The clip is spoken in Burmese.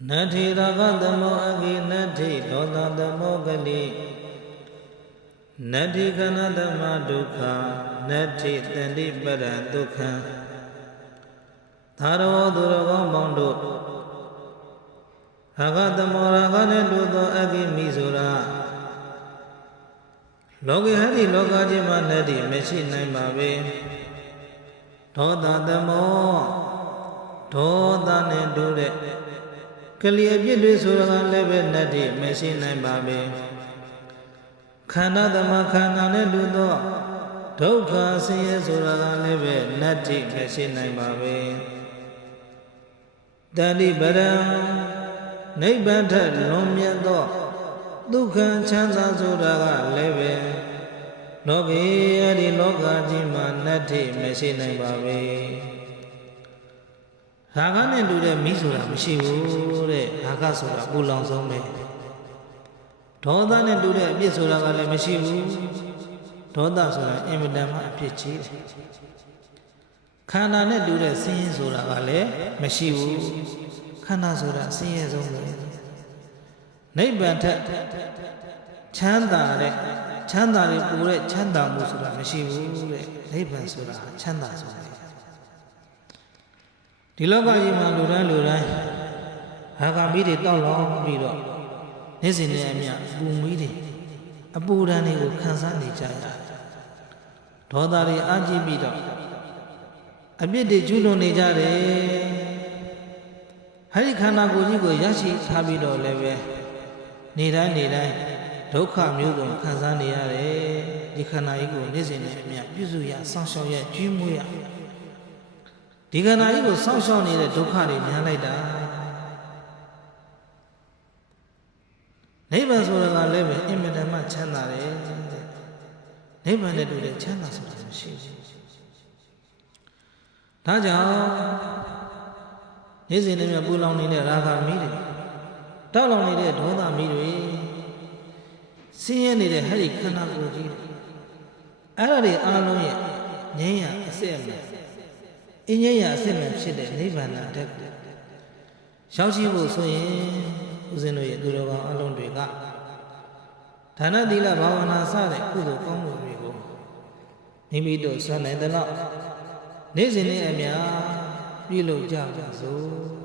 Nati ragadamo agi nati dodadamo gali Nati kanadama dukha Nati tandi para dukha Tharo durava bondo Ragadamo ragane dudo agi mizura Logi hari logajima nati meshi naimabe Dodadamo Dodane dure Kali abjid surah lebe nadi mesin naik babe. Khana dama khana ne dudo. Dhokha siya surah lebe nadi mesin naik babe. Dali barang naik bantar lomya do. Dukha chanda surah lebe. Logi adi loga jima nadi mesin naik babe. Raga ne dure misura mishibu re raga sura pulang sombe. Doda ne dure abjid sura gale mishibu. Doda sura imdama abjid chi. Khana ne dure sin sura gale mishibu. Khana sura sin sombe. Nibbana chanda re pure chanda mu sura mishibu re nibbana sura chanda sombe. ဒီလောကကြီးမှာလူတိုင်းဟာကမီးတွေတောက်လောင်ပြီးတော့နေ့စဉ်နဲ့အမျှပူမီးတွေအပူဓာတ်တွေကိုခံစားနေကြရတယ်။ဒေါသတွေအာကြည့်ပြီးတော့အပြစ်တွေကျူးလွန်နေကြတယ်။အဲဒီခန္ဓာကိုယ်ကြီးကိုရရှိထားပြီးတော့လည်းပဲနေတိုင်းဒုက္ခမျိုးစုံခံစားနေရတယ်။ဒီခန္ဓာကြီးကိုနေ့စဉ်နဲ့အမျှပြုစုရစောင့်ရှောက်ရကျွေးမွေးရဒီခန္ဓာကြီးကိုစောင့်ရှောက်နေတဲ့ဒုက္ခတွေများလိုက်တာနိဗ္ဗာန်ဆိုတာကလည်းပဲအင်မတန်မှချမ်းသာတယ်နိဗ္ဗာန်နဲ့တူတဲ့ချမ်းသာဆိုတာမရှိဘူးဒါကြောင့်နေ့စဉ်နဲ့ပူလောင်နေတဲ့ရာဂမီးတွေတောက်လောင်နေတဲ့ဒေါသမီးတွေဆင်းရဲနေတဲ့ဟဲ့ဒီခန္ဓာကိုယ်ကြီးအဲ့ဒါတွေအားလုံးရဲ့ငြိမ်းရအစစ်အမှန်အင်းကြီးရအစစ်မှန်ဖြစ်တဲ့နိဗ္ဗာန်တက်ကိုရောက်ရှိဖို့ဆိုရင်ဦးဇင်းတို့ရဲ့သူတော်ကောင်းအလုံးတွေကဒါနသီလဘာဝနာစတဲ့ကုသိုလ်ကောင်းမှုတွေကိုမိမိတို့ဆွမ်းနိုင်တဲ့လောက်နေ့စဉ်နဲ့အမျှပြုလုပ်ကြပါစို့